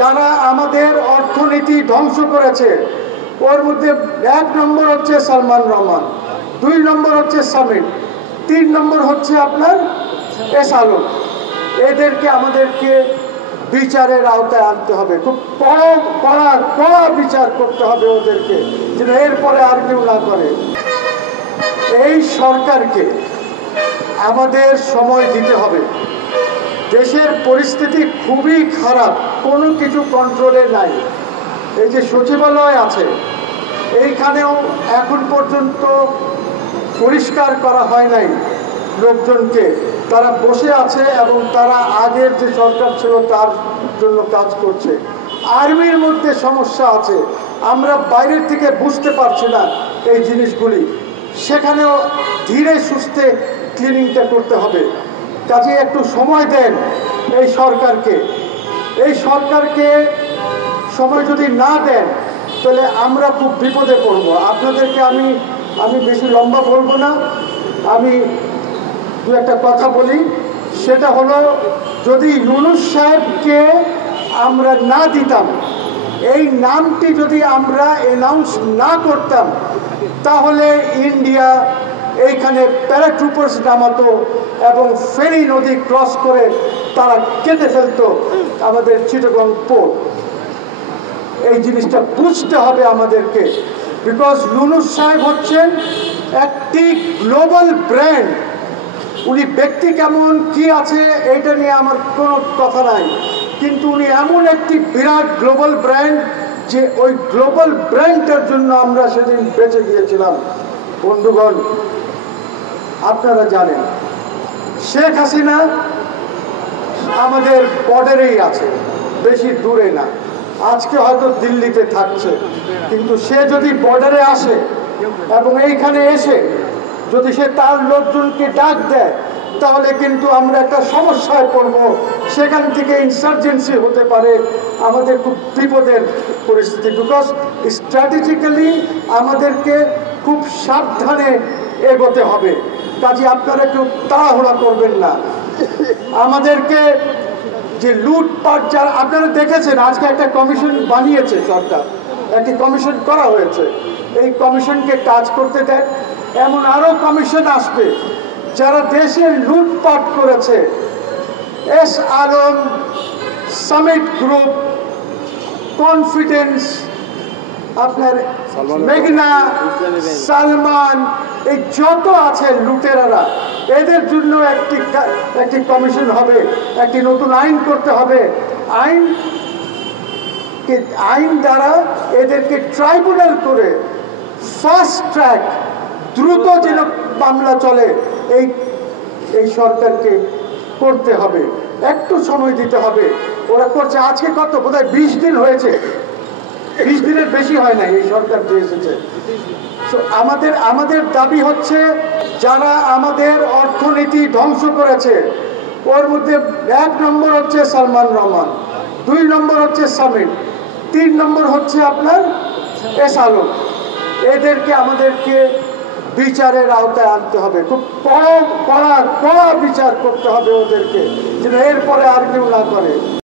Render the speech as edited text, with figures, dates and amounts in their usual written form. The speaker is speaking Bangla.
যারা আমাদের অর্থনীতি ধ্বংস করেছে ওর মধ্যে 1 নম্বর হচ্ছে সালমান রহমান, 2 নম্বর হচ্ছে সামিট, 3 নম্বর হচ্ছে আপনার এস আলম। এদেরকে আমাদেরকে বিচারের আওতায় আনতে হবে, খুব কড়া বিচার করতে হবে ওদেরকে, যেন এরপরে আর কেউ না করে। এই সরকারকে আমাদের সময় দিতে হবে। দেশের পরিস্থিতি খুবই খারাপ, কোনো কিছু কন্ট্রোলে নাই। এই যে সচিবালয় আছে, এইখানেও এখন পর্যন্ত পরিষ্কার করা হয় নাই লোকজনকে, তারা বসে আছে এবং তারা আগের যে সরকার ছিল তার জন্য কাজ করছে। আর্মির মধ্যে সমস্যা আছে, আমরা বাইরের থেকে বুঝতে পারছি না এই জিনিসগুলি, সেখানেও ধীরে সুস্থে ক্লিনিংটা করতে হবে। কাজে একটু সময় দেন এই সরকারকে। এই সরকারকে সময় যদি না দেন তাহলে আমরা খুব বিপদে পড়ব। আপনাদেরকে আমি বেশি লম্বা বলবো না, আমি দু একটা কথা বলি। সেটা হলো, যদি ইউনূস সাহেবকে আমরা না দিতাম, এই নামটি যদি আমরা অ্যানাউন্স না করতাম, তাহলে ইন্ডিয়া এইখানে প্যারাট্রুপার্স নামাতো এবং ফেনী নদী ক্রস করে তারা কেটে ফেলতো আমাদের চিটাগং পোর্ট। এই জিনিসটা বুঝতে হবে আমাদেরকে, বিকজ ইউনূস সাহেব হচ্ছেন একটি গ্লোবাল ব্র্যান্ড। উনি ব্যক্তি কেমন কি আছে এইটা নিয়ে আমার কোনো কথা নাই, কিন্তু উনি এমন একটি বিরাট গ্লোবাল ব্র্যান্ড যে ওই গ্লোবাল ব্র্যান্ডটার জন্য আমরা সেদিন বেঁচে গিয়েছিলাম। বন্ধুগণ, আপনারা জানেন শেখ হাসিনা আমাদের বর্ডারেই আছে, বেশি দূরে না। আজকে হয়তো দিল্লিতে থাকছে, কিন্তু সে যদি বর্ডারে আসে এবং এইখানে এসে যদি সে তার লোকজনকে ডাক দেয়, তাহলে কিন্তু আমরা একটা সমস্যায় পড়ব। সেখান থেকে ইনসার্জেন্সি হতে পারে, আমাদের খুব বিপদের পরিস্থিতি। বিকজ স্ট্র্যাটেজিক্যালি আমাদেরকে খুব সাবধানে এগোতে হবে। কাজে আপনারা কেউ তাড়াহুড়া করবেন না। আমাদেরকে যে লুটপাট, যারা আপনারা দেখেছেন, আজকে একটা কমিশন বানিয়েছে সরকার, একটি কমিশন করা হয়েছে। এই কমিশনকে কাজ করতে দেন, এমন আরও কমিশন আসবে যারা দেশের লুটপাট করেছে। S Alam, summit group, confidence, আপনার মেঘনা, সালমান, এই যত আছে লুটেরারা, এদের জন্য একটি কমিশন হবে, একটি নতুন আইন করতে হবে। আইন দ্বারা এদেরকে ট্রাইব্যুনাল করে ফাস্ট ট্র্যাক, দ্রুত যেন মামলা চলে, এই সরকারকে করতে হবে। একটু সময় দিতে হবে। ওরা করছে, আজকে কত বোধহয় 20 দিন হয়েছে, 20 দিনের বেশি হয় না এই সরকার যে এসেছে। তো আমাদের দাবি হচ্ছে, যারা আমাদের অর্থনীতি ধ্বংস করেছে ওর মধ্যে 1 নম্বর হচ্ছে সালমান রহমান, 2 নম্বর হচ্ছে সামিট, 3 নম্বর হচ্ছে আপনার এস আলম। এদেরকে আমাদেরকে বিচারের আওতায় আনতে হবে, খুব কড়া বিচার করতে হবে ওদেরকে, যেন এরপরে আর কেউ না করে।